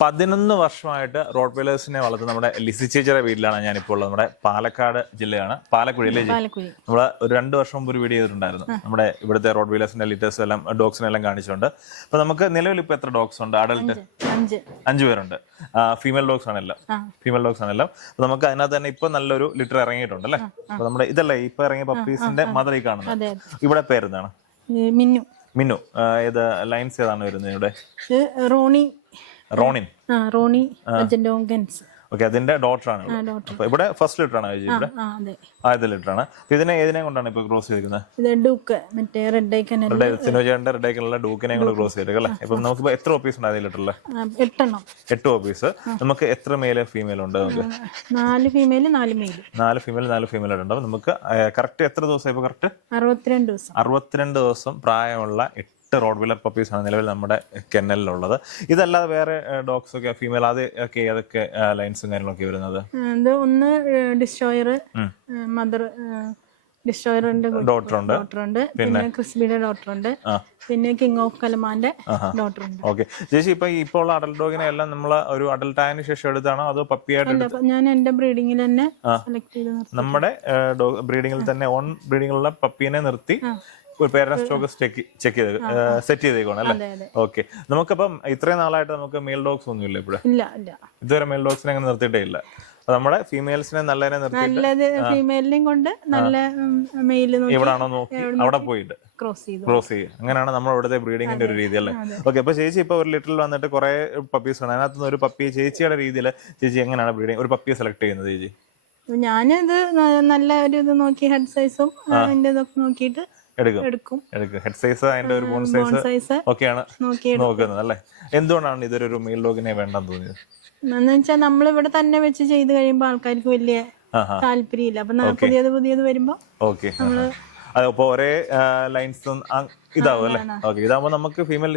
പതിനൊന്ന് വർഷമായിട്ട് റോഡ് വെയിലേഴ്സിനെ വളർത്തുന്ന നമ്മുടെ ലിസി ചേച്ചിയുടെ വീട്ടിലാണ് ഞാനിപ്പോൾ ഉള്ളത്. നമ്മുടെ പാലക്കാട് ജില്ലയാണ്. പാലക്കുഴിയിലെ നമ്മൾ ഒരു രണ്ട് വർഷം മുമ്പ് ഒരു വീഡിയോ ചെയ്തിട്ടുണ്ടായിരുന്നു. നമ്മുടെ ഇവിടുത്തെ റോഡ് വീലേഴ്സിന്റെ ലിറ്റേഴ്സ് എല്ലാം ഡോഗ്സിനെ എല്ലാം അപ്പൊ നമുക്ക് നിലവിൽ ഇപ്പൊ എത്ര ഡോഗ്സ് ഉണ്ട്? അഡൽട്ട് അഞ്ച്. പേരുണ്ട്. ഫീമെയിൽ ഡോഗ്സ് ആണെല്ലാം ഫീമെയിൽ ഡോഗ്സ് ആണെല്ലാം അപ്പൊ നമുക്ക് അതിനകത്ത് തന്നെ ഇപ്പൊ നല്ലൊരു ലിറ്റർ ഇറങ്ങിയിട്ടുണ്ട് അല്ലേ? അപ്പൊ നമ്മുടെ ഇതല്ലേ ഇപ്പൊ ഇറങ്ങിയ പപ്പീസിന്റെ മദറി കാണുന്നത്. ഇവിടെ പേരെന്താണ്? മിന്നു. മിന്നു. ഏത് ലൈൻസ് ഏതാണ് വരുന്നത് ഇവിടെ? റോണി. റോണിൻ. റോണി അജൻഡോങ്കൻസ് ഓക്കെ അതിന്റെ ഡോട്ടർ ആണ്. ഇവിടെ. അപ്പൊ ഇവിടെ ഫസ്റ്റ് ലിറ്റർ ആണ് ഇവിടെ? ആദ്യത്തെ ലിറ്റർ ആണ്. ഇതിനെ ഏതിനെ കൊണ്ടാണ് ഇപ്പൊ ക്രോസ് ചെയ്തിരിക്കുന്നത്? ഡൂക്ക് മറ്റേ റെഡ് സിനോജയുടെ റെഡേക്കുള്ള ഡൂക്കിനെ കൂടെ ക്രോസ് ചെയ്തിരിക്കും അല്ലേ? ഇപ്പൊ നമുക്ക് എത്ര ഓപ്പീസ് ഉണ്ട് ആദ്യ ലിറ്ററിൽ എട്ടെണ്ണം. എട്ട് ഓപ്പീസ് നമുക്ക് എത്ര മേൽ ഫീമെയിൽ ഉണ്ട് നമുക്ക്? നാല് ഫീമെയിൽ നാല് മെയിൽ നാല് ഫീമെയിൽ നാല് ഫീമെയിൽ ഉണ്ട് നമുക്ക് കറക്റ്റ് എത്ര ദിവസം ഇപ്പൊ കറക്റ്റ് അറുപത്തിരണ്ട് ദിവസം. അറുപത്തിരണ്ട് ദിവസം പ്രായമുള്ള എട്ട് റോഡ് വീലർ പപ്പീസ് ആണ് നിലവിൽ നമ്മുടെ കെന്നലിലുള്ളത് ഇതല്ലാതെ വേറെ ഡോഗ്സ് ഒക്കെ ഫീമെയിൽ അത് ഒക്കെ ഏതൊക്കെ ലൈൻസും കാര്യങ്ങളൊക്കെ വരുന്നത്? ഇത് ഒന്ന് ഡിസ്ട്രോയർ മദർ ഡിസ്ട്രോയറിന്റെ ഡോക്ടർ ഉണ്ട്. പിന്നെ? ക്രിസ്ബിയുടെ ഡോക്ടർ ഉണ്ട് പിന്നെ കിങ് ഓഫ് കലമാന്റെ ഡോക്ടർ ഉണ്ട് ഓക്കെ. ചേച്ചി ഇപ്പൊ ഇപ്പോൾ അഡൽട്ട് ഡോഗിനെ എല്ലാം നമ്മൾ ഒരു അഡൽട്ട് ആയതിനു ശേഷം എടുത്താണോ? അതോ പപ്പിയായിട്ട് ഞാൻ എന്റെ ബ്രീഡിംഗിൽ തന്നെ സെലക്ട് ചെയ്ത് നമ്മുടെ ബ്രീഡിംഗിൽ തന്നെ ഓൺ ബ്രീഡിംഗിലുള്ള പപ്പീനെ നിർത്തി. ഒരു പേരന്റ് സ്റ്റോക്ക് ചെക്ക് ചെയ്ത് സെറ്റ് ചെയ്തേക്കാണ് അല്ലേ? ഓക്കെ. നമുക്കപ്പം ഇത്രയും നാളായിട്ട് നമുക്ക് മെയിൽ ഡോഗ്സ് ഒന്നും ഇല്ല ഇവിടെ ഇതുവരെ മെയിൽ ഡോഗ്സിനെ അങ്ങനെ നിർത്തിയിട്ടേ ഇല്ല. നമ്മുടെ ഫീമെയിൽസിനെ നല്ലതിനെ നല്ലത് ഫീമെയിലിനെയും കൊണ്ട് നല്ല മെയിൽ എവിടാണോ നോക്കി അവിടെ പോയിട്ട്. ക്രോസ് ചെയ്തു. ക്രോസ് ചെയ്യുക അങ്ങനെയാണ് നമ്മൾ ഇവിടുത്തെ ബ്രീഡിങ്ങിന്റെ ഒരു രീതി അല്ലേ? ഓക്കെ അപ്പൊ ചേച്ചി ഇപ്പൊ ഒരു ലിറ്റിൽ വന്നിട്ട് കുറെ പപ്പീസ് ഉണ്ട് അതിനകത്ത് ഒരു പപ്പി ചേച്ചിയുടെ രീതിയിൽ ചേച്ചി എങ്ങനെയാണ് ബ്രീഡിങ് ഒരു പപ്പിയെ സെലക്ട് ചെയ്യുന്നത് ചേച്ചി? ഞാനിത് നല്ല ഒരു ഇത് നോക്കി ഹെഡ് സൈസും അതിന്റെ ഇതൊക്കെ നോക്കിയിട്ട് എടുക്കും. എടുക്കും. എടുക്കും. ഹെഡ് സൈസ് അതിന്റെ ഒരു ബോൺ സൈസ് ഒക്കെയാണ് നോക്കി നോക്കുന്നത് അല്ലേ? എന്തുകൊണ്ടാണ് ഇതൊരു മെയിൽ ഡോഗിനെ വേണ്ടെന്ന് തോന്നിയത്? എന്ന് വെച്ചാൽ നമ്മൾ ഇവിടെ തന്നെ വെച്ച് ചെയ്ത് കഴിയുമ്പോൾ ആൾക്കാർക്ക് വലിയ താല്പര്യമില്ല. അപ്പൊ പുതിയത് പുതിയത് വരുമ്പോ ഓക്കെ അപ്പൊ ഒരേ ലൈൻസ് ഇതാവും അല്ലേ? ഓക്കെ ഇതാവുമ്പോൾ നമുക്ക് ഫീമെയിൽ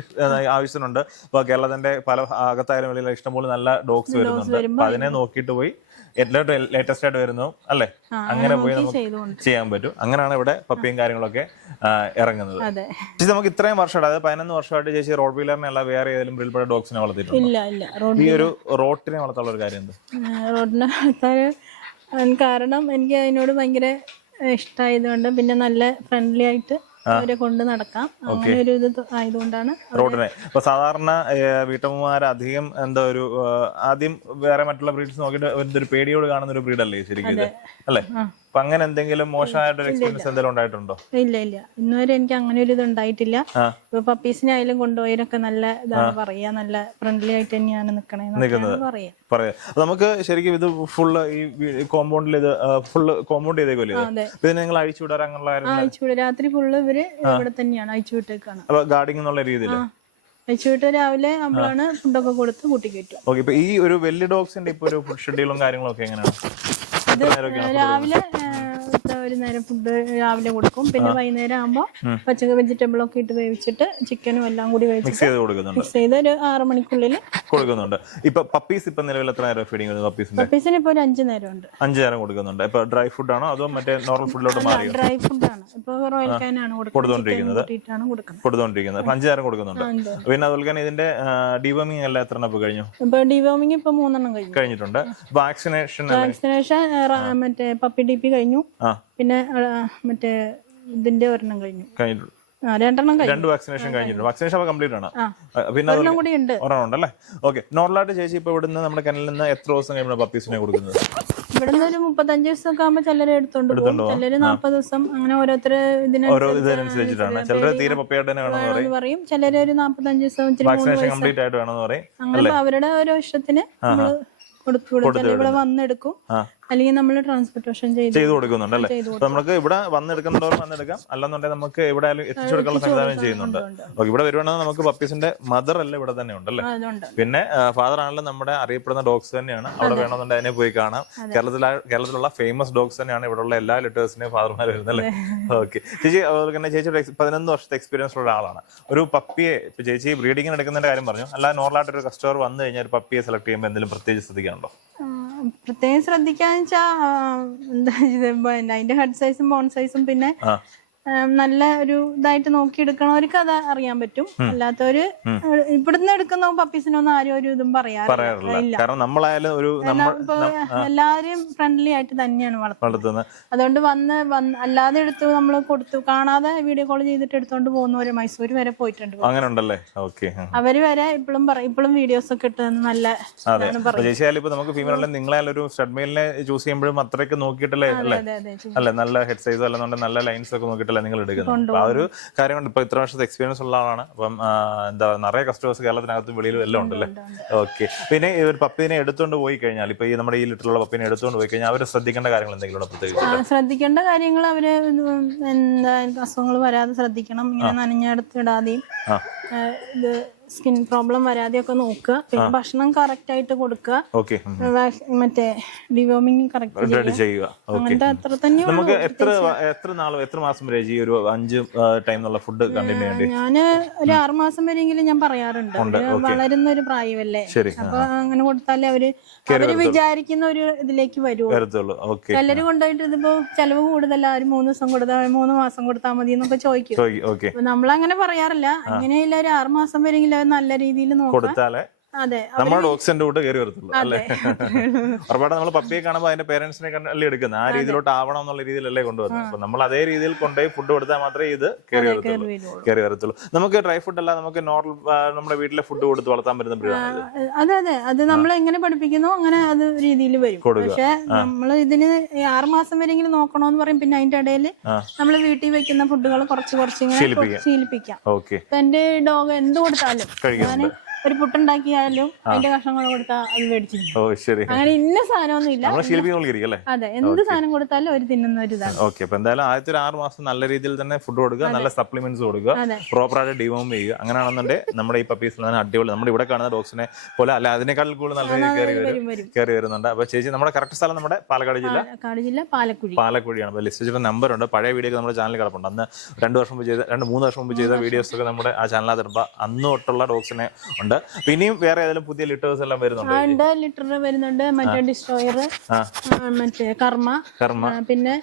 ആവശ്യമുണ്ട് ഇപ്പൊ കേരളത്തിന്റെ പല ഭാഗത്തായാലും വലിയ ഇഷ്ടംപോലെ നല്ല ഡോഗ്സ് വരുന്നുണ്ട്. അപ്പൊ അതിനെ നോക്കിയിട്ട് പോയി ഏറ്റവും ലേറ്റസ്റ്റ് ആയിട്ട് വരുന്നു അല്ലേ? അങ്ങനെ പോയി നമുക്ക് ചെയ്യാൻ പറ്റും. അങ്ങനെയാണ് ഇവിടെ പപ്പിയും കാര്യങ്ങളൊക്കെ ഇറങ്ങുന്നത്. ചേച്ചി നമുക്ക് ഇത്രയും വർഷമായിട്ട് അതായത് പതിനൊന്ന് വർഷമായിട്ട് ചേച്ചി റോഡ് വീലറിനെ അല്ല വേറെ ഏതെങ്കിലും ബ്രിൽപ്പെട്ട ഡോഗ്സിനെ വളർത്തിയിട്ടുണ്ട്? ഈ ഒരു റോട്ടിനെ വളർത്താനുള്ള ഒരു കാര്യം എന്ത് റോഡിന് ആൾക്കാര് കാരണം എനിക്ക് അതിനോട് ഭയങ്കര ഇഷ്ടമായതുകൊണ്ട് പിന്നെ നല്ല ഫ്രണ്ട്ലി ആയിട്ട് കൊണ്ട് നടക്കാം. അങ്ങനെ ഒരു ഇത് ആയതുകൊണ്ടാണ് റോഡിനെ. ഇപ്പൊ സാധാരണ വീട്ടമ്മമാർ അധികം എന്താ ഒരു ആദ്യം വേറെ മറ്റുള്ള ബ്രീഡ്സ് നോക്കിയിട്ട് ഒരു പേടിയോട് കാണുന്ന ഒരു ബ്രീഡല്ലേ ശരിക്കും അല്ലേ? അപ്പൊ അങ്ങനെ എന്തെങ്കിലും മോശമായിട്ടൊരു എക്സ്പീരിയൻസ് എന്തെങ്കിലും ഉണ്ടായിട്ടുണ്ടോ? ഇല്ല ഇല്ല. ഇന്നുവരെ എനിക്ക് അങ്ങനെ ഒരു ഇത് ഉണ്ടായിട്ടില്ല. ഇപ്പൊ പപ്പീസിനെ ആയാലും കൊണ്ടുപോയവരൊക്കെ നല്ല ഇതാണ് പറയാ നല്ല ഫ്രണ്ട്ലി ആയിട്ട് തന്നെയാണ് നിക്കണേന്ന് പറയാ. പറയാം. നമുക്ക് ശരിക്കും ഇത് ഫുള്ള് ഈ കോമ്പൗണ്ടിൽ ഇത് ഫുള്ള് കോമ്പൗണ്ട് ചെയ്തേക്കുമല്ലോ ഇതിനെ നിങ്ങൾ അഴിച്ചു വിടാറ് അങ്ങനെയുള്ള അഴിച്ചു രാത്രി ഫുള്ള് ഇവർ ഇവിടെ തന്നെയാണ് അയച്ചുവിട്ടേക്കാണ് അപ്പൊ ഗാർഡിങ് എന്നുള്ള രീതിയിൽ അയച്ചുവിട്ട് രാവിലെ നമ്മളാണ് ഫുഡൊക്കെ കൊടുത്ത് കൂട്ടി കയറ്റും ഓക്കെ ഈ ഒരു വെല്ലി ഡോഗ്സിന്റെ ഇപ്പൊ ഒരു ഷെഡ്യൂളും കാര്യങ്ങളൊക്കെ എങ്ങനെയാണ്? ഇത് രാവിലെ ആ, ഒരു നേരം ഫുഡ് രാവിലെ കൊടുക്കും. പിന്നെ വൈകുന്നേരം ആകുമ്പോൾ പച്ചക്കറി വെജിറ്റബിൾ ഒക്കെ ഇട്ട് വേവിച്ചിട്ട് ചിക്കനും എല്ലാം കൂടി മിക്സ് ചെയ്ത് കൊടുക്കുന്നുണ്ട്. മിക്സ് ചെയ്ത് ഒരു ആറ് മണിക്കുള്ളിൽ കൊടുക്കുന്നുണ്ട്. ഇപ്പൊ പപ്പീസ് ഇപ്പൊ നിലവിൽ എത്ര നേരം ഫീഡിങ് പപ്പീസ് പപ്പീസിന്റെ പപ്പീസിന് ഇപ്പൊ ഒരു അഞ്ച് നേരം ഉണ്ട് അഞ്ച് നേരം കൊടുക്കുന്നുണ്ട്. ഇപ്പൊ ഡ്രൈ ഫുഡ് ആണോ അതോ മറ്റേ നോർമൽ ഫുഡിലോട്ട് മാറി ഡ്രൈ ഫുഡ് ആണ്. ഇപ്പൊ റോയൽ കാനാണ് കൊടുക്കുന്നത്. കൊടുത്തോണ്ടിരിക്കുന്നത്. അപ്പൊ അഞ്ച് നേരം കൊടുക്കുന്നുണ്ട്. പിന്നെ അതുപോലെ തന്നെ ഇതിന്റെ ഡിവോമിംഗ് എല്ലാം എത്ര എണ്ണം കഴിഞ്ഞു? ഇപ്പൊ ഡിവോമിങ് ഇപ്പൊ മൂന്നെണ്ണം കഴിഞ്ഞു. കഴിഞ്ഞിട്ടുണ്ട്. വാക്സിനേഷൻ വാക്സിനേഷൻ മറ്റേ പപ്പി ഡി പി കഴിഞ്ഞു. പിന്നെ മറ്റേ ഇതിന്റെ ഒരെണ്ണം കഴിഞ്ഞു. കഴിഞ്ഞിട്ടുള്ളൂ രണ്ട് വാക്സിനേഷൻ കഴിഞ്ഞിട്ടുണ്ട്. വാക്സിനേഷൻ കംപ്ലീറ്റ് ആണ്? പിന്നെ ഒരെണ്ണം ഉണ്ട്. അല്ലേ ഉണ്ടല്ലേ ഓക്കെ നോർമലായിട്ട് ചേച്ചി ഇപ്പൊ ഇവിടുന്ന് നമ്മുടെ കനലിൽ നിന്ന് എത്ര ദിവസം കഴിയുമ്പോൾ പപ്പീസിനെ കൊടുക്കുന്നത്? ഇവിടുന്ന് ഒരു മുപ്പത്തഞ്ച് ദിവസമൊക്കെ ആകുമ്പോൾ ചിലരെ എടുത്തോണ്ട് പോകും. ചിലര് നാപ്പത് ദിവസം അങ്ങനെ ഓരോരുത്തര് ഓരോ ഇതിനനുസരിച്ച് ഇതിനനുസരിച്ചിട്ടാണ് ചിലർ തീരെ പപ്പയായിട്ട് പറയും. പറയും. ചിലര് ഒരു നാപ്പത്തഞ്ച് ദിവസം വാക്സിനേഷൻ കംപ്ലീറ്റ് ആയിട്ട് വേണമെന്ന് പറയും. അങ്ങനെ അവരുടെ ഓരോ ഇഷ്ടത്തിന് കൊടുത്തു കൊടുക്കും ചിലര് ഇവിടെ വന്നെടുക്കും. അല്ലെങ്കിൽ നമ്മൾ ട്രാൻസ്പോർട്ടേഷൻ ചെയ്ത് കൊടുക്കുന്നുണ്ട് അല്ലേ? നമുക്ക് ഇവിടെ വന്നെടുക്കുന്നവർ വന്നെടുക്കാം. അല്ലെന്നുണ്ടെങ്കിൽ നമുക്ക് ഇവിടെ എത്തിച്ചു കൊടുക്കാനുള്ള സംവിധാനം ചെയ്യുന്നുണ്ട്. ഉണ്ട്. ഓക്കെ ഇവിടെ വരുവാണെങ്കിൽ നമുക്ക് പപ്പീസിന്റെ മദർ അല്ല ഇവിടെ തന്നെ ഉണ്ടല്ലേ അല്ലെ? പിന്നെ ഫാദർ ആണല്ലോ നമ്മുടെ അറിയപ്പെടുന്ന ഡോഗ്സ് തന്നെയാണ്. അവിടെ വേണമെന്നുണ്ടെങ്കിൽ അതിനെ പോയി കാണാം. കേരളത്തിലെ കേരളത്തിലുള്ള ഫേമസ് ഡോഗ്സ് തന്നെയാണ് ഇവിടെ ഉള്ള എല്ലാ ലിറ്റേഴ്സിനെയും ഫാദർമാർ വരുന്നത് അല്ലേ? ഓക്കെ ചേച്ചി അതുപോലെ തന്നെ ചേച്ചിയുടെ പതിനൊന്ന് വർഷത്തെ എക്സ്പീരിയൻസ് ഉള്ള ആളാണ് ഒരു പപ്പിയെ ഇപ്പൊ ചേച്ചി ബ്രീഡിങ്ങിന് എടുക്കുന്നതിന്റെ കാര്യം പറഞ്ഞു. അല്ലാതെ നോർമലായിട്ട് ഒരു കസ്റ്റമർ വന്നു കഴിഞ്ഞാൽ ഒരു പപ്പിയെ സെലക്ട് ചെയ്യുമ്പോൾ എന്തെങ്കിലും പ്രത്യേകിച്ച് ശ്രദ്ധിക്കാനുണ്ടോ? പ്രത്യേകം ശ്രദ്ധിക്കാന്ന് വെച്ചാ എന്താ അതിന്റെ ഹെഡ് സൈസും ബോൺ സൈസും പിന്നെ നല്ല ഒരു ഇതായിട്ട് നോക്കിയെടുക്കണവർക്ക് അത് അറിയാൻ പറ്റും. അല്ലാത്തവര് ഇവിടുന്ന് എടുക്കുന്ന പപ്പീസിനൊന്നും ആരും ഒരു ഇതും പറയാറില്ല. കാരണം നമ്മളായാലും ഒരു എല്ലാരും ഫ്രണ്ട്ലി ആയിട്ട് തന്നെയാണ് വളർത്തുന്നത്. വളർത്തുന്ന അതുകൊണ്ട് വന്ന് അല്ലാതെ എടുത്ത് നമ്മൾ കൊടുത്തു കാണാതെ വീഡിയോ കോൾ ചെയ്തിട്ട് എടുത്തോണ്ട് പോകുന്നവര് മൈസൂർ വരെ പോയിട്ടുണ്ട് അങ്ങനെ ഉണ്ടല്ലേ ഓക്കെ അവർ വരെ ഇപ്പോഴും ഇപ്പോഴും വീഡിയോസ് ഒക്കെ ഇട്ട് നല്ല അതെ. ഇതാണ് അപ്പൊ പറയും ചേച്ചി ആയാലും ഇപ്പൊ നമുക്ക് ഫീമെയിൽ ആയാലും നിങ്ങളായാലും ഒരു ചൂസ് ചെയ്യുമ്പോഴും അത്രയ്ക്ക് നോക്കിയിട്ടല്ലേ. അല്ലെ? നല്ല ഹെഡ് സൈസ് അല്ലെന്നുണ്ടെങ്കിൽ നല്ല ലൈൻസ് ഒക്കെ നോക്കിയിട്ടല്ലേ നിങ്ങൾ എടുക്കുന്നത്? ആ ഒരു കാര്യം കൊണ്ട് ഇപ്പൊ ഇത്ര വർഷത്തെ എക്സ്പീരിയൻസ് ഉള്ള ആളാണ്. അപ്പം എന്താ നിറയെ കസ്റ്റമേഴ്സ് കേരളത്തിനകത്തും വെളിയിലും എല്ലാം ഉണ്ടല്ലേ? ഓക്കെ പിന്നെ ഈ ഒരു പപ്പീനെ എടുത്തുകൊണ്ട് പോയി കഴിഞ്ഞാൽ ഇപ്പൊ ഈ നമ്മുടെ ഈ ലിറ്ററിലുള്ള പപ്പീനെ എടുത്തുകൊണ്ട് പോയി കഴിഞ്ഞാൽ അവർ ശ്രദ്ധിക്കേണ്ട കാര്യങ്ങൾ എന്തെങ്കിലും പ്രത്യേകിച്ച്? ശ്രദ്ധിക്കേണ്ട കാര്യങ്ങൾ അവർ എന്താ അസുഖങ്ങൾ വരാതെ ശ്രദ്ധിക്കണം. ഇങ്ങനെ നനഞ്ഞെടുത്ത് ഇടാതെയും ഇത് സ്കിൻ പ്രോബ്ലം വരാതെയൊക്കെ നോക്കുക. പിന്നെ ഭക്ഷണം കറക്റ്റ് ആയിട്ട് കൊടുക്കുക. മറ്റേ ഡിവോമിങ് കറക്റ്റ് ചെയ്യുക. അങ്ങനത്തെ അത്ര തന്നെ നമുക്ക് എത്ര എത്ര എത്ര മാസം വരെ ഈ ഒരു അഞ്ച് ടൈം എന്നുള്ള ഫുഡ് കണ്ടിന്യൂ ചെയ്യേണ്ടി ഞാൻ ഒരു ആറു മാസം വരെയെങ്കിലും ഞാൻ പറയാറുണ്ട്. വളരുന്ന ഒരു പ്രായമല്ലേ? അപ്പൊ അങ്ങനെ കൊടുത്താലേ അവർ അവർ വിചാരിക്കുന്ന ഒരു ഇതിലേക്ക് ഓക്കെ ചിലര് കൊണ്ടുപോയിട്ട് ഇതിപ്പോ ചെലവ് കൂടുതൽ ഒരു മൂന്ന് ദിവസം കൊടുത്താൽ മൂന്ന് മാസം കൊടുത്താൽ മതി എന്നൊക്കെ ചോദിക്കും. നമ്മളങ്ങനെ പറയാറില്ല. അങ്ങനെയില്ല ഒരു ആറ് മാസം വരെയെങ്കിലും നല്ല രീതിയിൽ കൊടുത്താലേ നമ്മുടെ ഓക്സിജന്റെ കൂട്ട് കയറി വരത്തുള്ളൂ അല്ലേ? ഒരുപാട് നമ്മൾ പപ്പിയെ കാണുമ്പോൾ അതിന്റെ പേരൻസിനെ കണ്ടല്ലേ എടുക്കുന്നത് ആ രീതിയിലോട്ട് ആവണം എന്നുള്ള രീതിയിലല്ലേ കൊണ്ടുവന്നത് അപ്പൊ നമ്മൾ അതേ രീതിയിൽ കൊണ്ടുപോയി ഫുഡ് കൊടുത്താൽ മാത്രമേ ഇത് കയറി വരത്തുള്ളൂ. കയറി വരത്തുള്ളൂ. നമുക്ക് ഡ്രൈ ഫുഡ് അല്ല നമുക്ക് നോർമൽ നമ്മുടെ വീട്ടിലെ ഫുഡ് കൊടുത്ത് വളർത്താൻ പറ്റുന്ന ബ്രീഡാണ് അതെ അതെ. അത് നമ്മൾ എങ്ങനെ പഠിപ്പിക്കുന്നു അങ്ങനെ അത് രീതിയിൽ വരും. പക്ഷെ നമ്മൾ ഇതിന് ആറുമാസം ആറ് മാസം വരെയെങ്കിലും നോക്കണോന്ന് പറയും. പിന്നെ അതിന്റെ ഇടയിൽ. നമ്മൾ വീട്ടിൽ വെക്കുന്ന ഫുഡുകൾ കുറച്ച് കുറച്ച് ഇങ്ങനെ ശീലിപ്പിക്കാം. ഓക്കെ. ഇപ്പൊ എന്റെ ഡോഗ് എന്ത് കൊടുത്താലും ഞാൻ ഒരു പുട്ടുണ്ടാക്കിയാലും അതിന്റെ കഷ്ണങ്ങൾ കൊടുത്താൽ അത് മേടിച്ചിരുന്നു ഓ ശരി. അങ്ങനെ ഇന്ന സാധനമൊന്നും ഇല്ല. നമ്മളെ അതെ എന്ത് സാധനം കൊടുത്താലും ഒരു തിന്നുന്ന ഒരു ഇതാണ് ഓക്കെ അപ്പൊ എന്തായാലും ആദ്യത്തെ ഒരു ആറ് മാസം നല്ല രീതിയിൽ തന്നെ ഫുഡ് കൊടുക്കുക നല്ല സപ്ലിമെന്റ്സ് കൊടുക്കുക പ്രോപ്പർ ആയിട്ട് ഡിവോം ചെയ്യുക. അങ്ങനെയാണെന്നുണ്ടെങ്കിൽ നമ്മുടെ ഈ പപ്പീസിൽ തന്നെ അടിപൊളി. നമ്മുടെ ഇവിടെ കാണുന്ന ഡോഗ്സിനെ പോലെ അല്ല അതിനേക്കാൾ കൂടുതൽ നല്ല രീതിയിൽ കയറി വരും വരും വരും. കയറി വരുന്നുണ്ട്. അപ്പൊ ചേച്ചി നമ്മുടെ കറക്റ്റ് സ്ഥലം നമ്മുടെ പാലക്കാട് ജില്ല? പാലക്കാട് ജില്ല പാലക്കുഴി. പാലക്കുഴിയാണ്. അപ്പൊ ലിസ്റ്റ് നമ്പർ ഉണ്ട്. പഴയ വീഡിയോ നമ്മുടെ ചാനലിൽ കിടപ്പുണ്ട്. അന്ന് രണ്ട് വർഷം മുമ്പ് ചെയ്ത രണ്ട് മൂന്ന് വർഷം മുമ്പ് ചെയ്ത വീഡിയോസ് ഒക്കെ നമ്മുടെ ആ ചാനലിനകത്ത് അന്ന് തൊട്ടുള്ള ഡോഗ്സിനെ ഉണ്ട് പിന്നെയും വേറെ ഏതെങ്കിലും പുതിയ ലിറ്റേഴ്സ് എല്ലാം വരുന്നുണ്ട് ലിറ്റർ വരുന്നുണ്ട്. മറ്റേ ഡിസ്ട്രോയർ മറ്റേ കർമ്മ കർമ്മ. പിന്നെ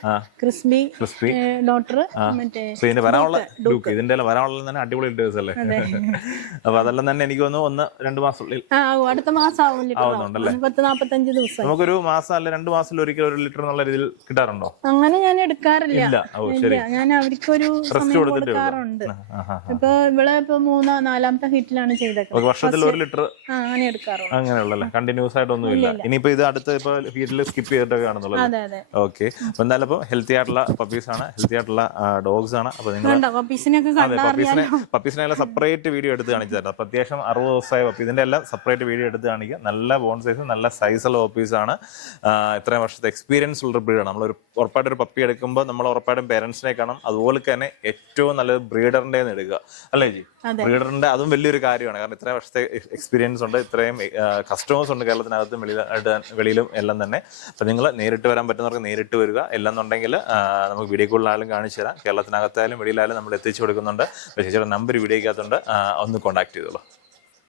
ക്രിസ്മി ക്രിസ്മി ക്രിസ്പി. ഡോക്ടർ മറ്റേ ഇതിന്റെ വരാനുള്ള ലുക്ക് ഇതിന്റെ വരാനുള്ള തന്നെ അടിപൊളി ലിറ്റേഴ്സ് അല്ലേ? അപ്പൊ അതെല്ലാം തന്നെ എനിക്ക് തോന്നുന്നു ഒന്ന് രണ്ട് മാസത്തിൽ അടുത്ത മാസം ആവുന്നുണ്ടല്ലേ? പത്ത് നാപ്പത്തഞ്ച് ദിവസം. നമുക്കൊരു മാസം അല്ല രണ്ട് മാസത്തിൽ ഒരിക്കൽ ഒരു ലിറ്റർ എന്നുള്ള രീതിയിൽ കിട്ടാറുണ്ടോ? അങ്ങനെ ഞാൻ എടുക്കാറില്ല. ഞാൻ അവർക്കൊരു സമയം കൊടുക്കാറുണ്ട്. ഇപ്പൊ ഇവിടെ ഇപ്പൊ മൂന്നോ നാലാമത്തെ ഹിറ്റിലാണ് ഓക്കെ വർഷത്തിൽ ഒരു ലിറ്റർ അങ്ങനെ എടുക്കാറുണ്ട് അങ്ങനെയുള്ളല്ലേ? കണ്ടിന്യൂസ് ആയിട്ടൊന്നും ഇല്ല. ഇനിയിപ്പോ ഇത് അടുത്ത ഇപ്പൊ വീട്ടിൽ സ്കിപ്പ് ചെയ്തിട്ടൊക്കെ കാണുന്നുള്ളൂ ഓക്കെ അപ്പൊ എന്തായാലും ഇപ്പൊ ഹെൽത്തി ആയിട്ടുള്ള പപ്പീസ് ആണ്. ഹെൽത്തി ആയിട്ടുള്ള ഡോഗ്സ് ആണ്. അപ്പൊ നിങ്ങൾ അതെ പപ്പീസിനെ പപ്പീസിനെ എല്ലാം സെപ്പറേറ്റ് വീഡിയോ എടുത്ത് കാണിച്ചു തരാം. അപ്പൊ അത്യാവശ്യം അറുപത് ദിവസമായ പപ്പി ഇതിന്റെ എല്ലാം സെപ്പറേറ്റ് വീഡിയോ എടുത്ത് കാണിക്കുക. നല്ല ബോൺ സൈസ് നല്ല സൈസുള്ള പപ്പീസ് ആണ്. ഇത്രയും വർഷത്തെ എക്സ്പീരിയൻസ് ഉള്ള ബ്രീഡാണ് നമ്മളൊരു ഉറപ്പായിട്ട് ഒരു പപ്പി എടുക്കുമ്പോൾ നമ്മൾ ഉറപ്പായിട്ടും പേരൻസിനെ കാണും. അതുപോലെ തന്നെ ഏറ്റവും നല്ലത് ബ്രീഡറിന്റെ എടുക്കുക അല്ലേ ജി? ബ്രീഡറിന്റെ അതും വലിയൊരു കാര്യമാണ്. കാരണം ഇത്രയും വർഷത്തെ എക്സ്പീരിയൻസ് ഉണ്ട്. ഇത്രയും കസ്റ്റമേഴ്സ് ഉണ്ട് കേരളത്തിനകത്തും വെളിയിലായിട്ട് വെളിയിലും എല്ലാം തന്നെ. അപ്പൊ നിങ്ങൾ നേരിട്ട് വരാൻ പറ്റുന്നവർക്ക് നേരിട്ട് വരിക. എല്ലെന്നുണ്ടെങ്കിൽ നമുക്ക് വീഡിയോ കോളിലായാലും കാണിച്ചു തരാം. കേരളത്തിനകത്തായാലും വെളിയിലായാലും നമ്മൾ എത്തിച്ചു കൊടുക്കുന്നുണ്ട്. ചേച്ചിയുടെ നമ്പർ വീഡിയോക്കകത്തുണ്ട് ഒന്ന് കോൺടാക്ട് ചെയ്തോളൂ.